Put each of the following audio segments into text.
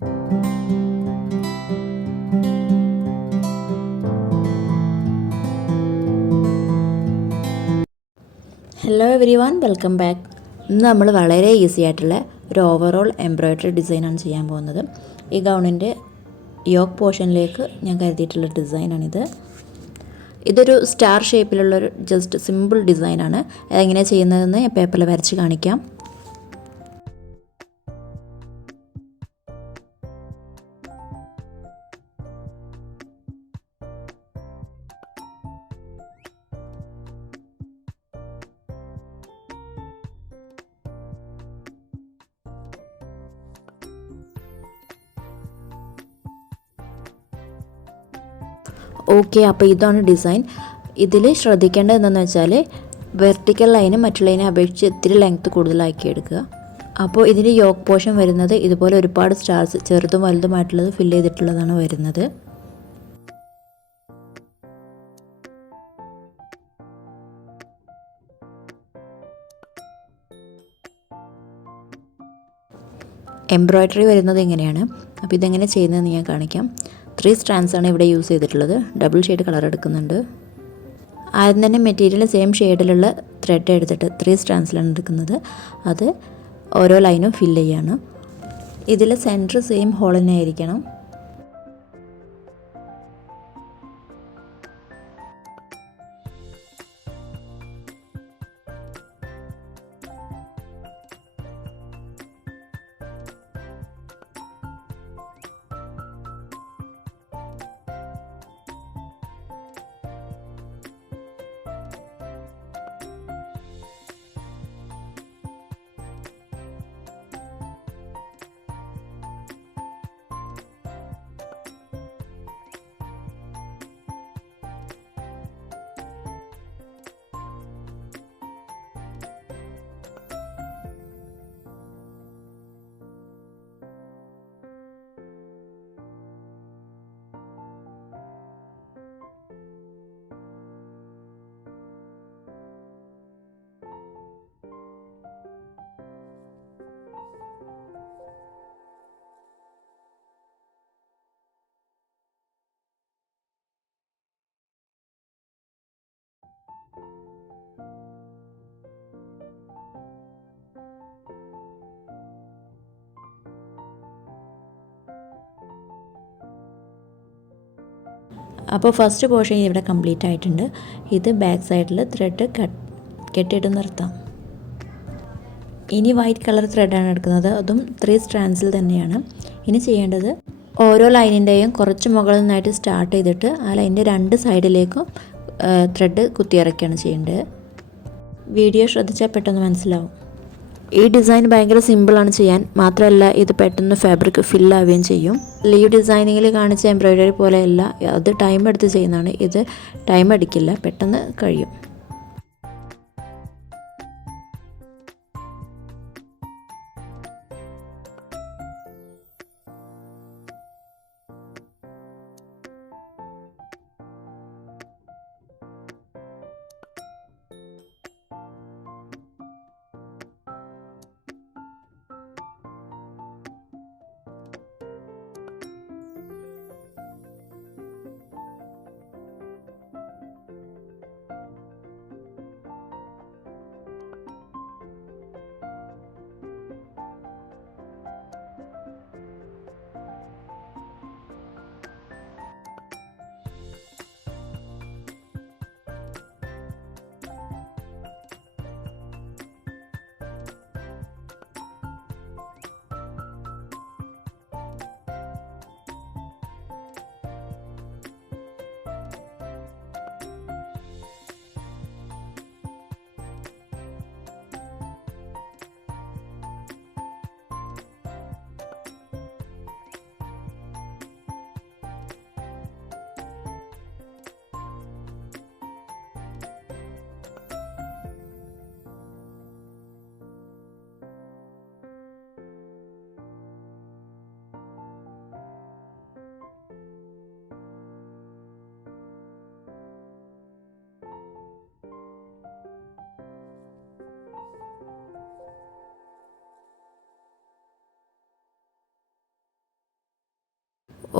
Hello every one, welcome back. ഇന്ന് നമ്മൾ വളരെ ഈസി ആയിട്ടുള്ള ഒരു ഓവറോൾ എംബ്രോയ്ഡറി ഡിസൈനാണ് ചെയ്യാൻ പോകുന്നത്. ഈ ഗൗണിൻ്റെ യോക്ക് പോർഷനിലേക്ക് ഞാൻ കരുതിയിട്ടുള്ള ഡിസൈനാണിത്. ഇതൊരു സ്റ്റാർ ഷേപ്പിലുള്ളൊരു ജസ്റ്റ് സിമ്പിൾ ഡിസൈനാണ്. അതെങ്ങനെയാണ് ചെയ്യുന്നതെന്ന് ഞാൻ പേപ്പറിൽ വരച്ച് കാണിക്കാം. ഓക്കെ, അപ്പോൾ ഇതാണ് ഡിസൈൻ. ഇതിൽ ശ്രദ്ധിക്കേണ്ടത് എന്താണെന്ന് വെച്ചാൽ വെർട്ടിക്കൽ ലൈന് മറ്റുള്ളതിനെ അപേക്ഷിച്ച് ഇത്തിരി ലെങ്ത്ത് കൂടുതലാക്കി എടുക്കുക. അപ്പോൾ ഇതിൻ്റെ യോക്ക് പോർഷൻ വരുന്നത് ഇതുപോലെ ഒരുപാട് സ്റ്റാർസ് ചെറുതും വലുതുമായിട്ടുള്ളത് ഫില്ല് ചെയ്തിട്ടുള്ളതാണ് വരുന്നത്. എംബ്രോയ്ഡറി വരുന്നത് ഇങ്ങനെയാണ്. അപ്പോൾ ഇതെങ്ങനെ ചെയ്യുന്നതെന്ന് ഞാൻ കാണിക്കാം. 3 strands ആണ് ഇവിടെ യൂസ് ചെയ്തിട്ടുള്ളത്. ഡബിൾ ഷെയ്ഡ് കളർ എടുക്കുന്നുണ്ട്. ആദ്യം തന്നെ മെറ്റീരിയൽ സെയിം ഷെയ്ഡിലുള്ള ത്രെഡ് എടുത്തിട്ട് 3 strandsലാണ് എടുക്കുന്നത്. അത് ഓരോ ലൈനും ഫില്ല് ചെയ്യാണ്. ഇതിൽ സെൻറ്റർ സെയിം ഹോൾ തന്നെ ആയിരിക്കണം. അപ്പോൾ ഫസ്റ്റ് പോർഷൻ ഇവിടെ കംപ്ലീറ്റ് ആയിട്ടുണ്ട്. ഇത് ബാക്ക് സൈഡിൽ ത്രെഡ് കെട്ടിയിട്ട് നിർത്താം. ഇനി വൈറ്റ് കളർ ത്രെഡാണ് എടുക്കുന്നത്. അതും 3 strandsൽ തന്നെയാണ്. ഇനി ചെയ്യേണ്ടത് ഓരോ ലൈനിൻ്റെയും കുറച്ച് മുകളിൽ നിന്നായിട്ട് സ്റ്റാർട്ട് ചെയ്തിട്ട് ആ ലൈനിൻ്റെ 2 സൈഡിലേക്കും ത്രെഡ് കുത്തിയിറക്കുകയാണ് ചെയ്യേണ്ടത്. വീഡിയോ ശ്രദ്ധിച്ചാൽ പെട്ടെന്ന് മനസ്സിലാവും. ഈ ഡിസൈൻ ഭയങ്കര സിമ്പിളാണ് ചെയ്യാൻ. മാത്രമല്ല ഇത് പെട്ടെന്ന് ഫാബ്രിക് ഫില്ലാവുകയും ചെയ്യും. ലീവ് ഡിസൈനിങ്ങിൽ കാണിച്ച എംബ്രോയ്ഡറി പോലെയല്ല, അത് ടൈം എടുത്ത് ചെയ്യുന്നതാണ്. ഇത് ടൈം എടുക്കില്ല, പെട്ടെന്ന് കഴിയും.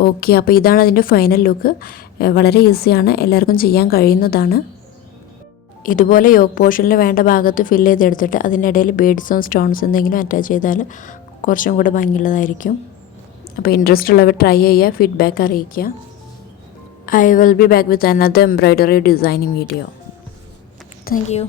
ഓക്കെ, അപ്പോൾ ഇതാണ് അതിൻ്റെ ഫൈനൽ ലുക്ക്. വളരെ ഈസിയാണ്, എല്ലാവർക്കും ചെയ്യാൻ കഴിയുന്നതാണ്. ഇതുപോലെ യോക്ക് പോർഷനിൽ വേണ്ട ഭാഗത്ത് ഫില്ല് ചെയ്തെടുത്തിട്ട് അതിൻ്റെ ഇടയിൽ ബീഡ്സോ സ്റ്റോൺസ് എന്തെങ്കിലും അറ്റാച്ച് ചെയ്താൽ കുറച്ചും കൂടെ ഭംഗിയുള്ളതായിരിക്കും. അപ്പോൾ ഇൻട്രസ്റ്റ് ഉള്ളവർ ട്രൈ ചെയ്യുക, ഫീഡ്ബാക്ക് അറിയിക്കുക. I will be back with another embroidery designing video. Thank you.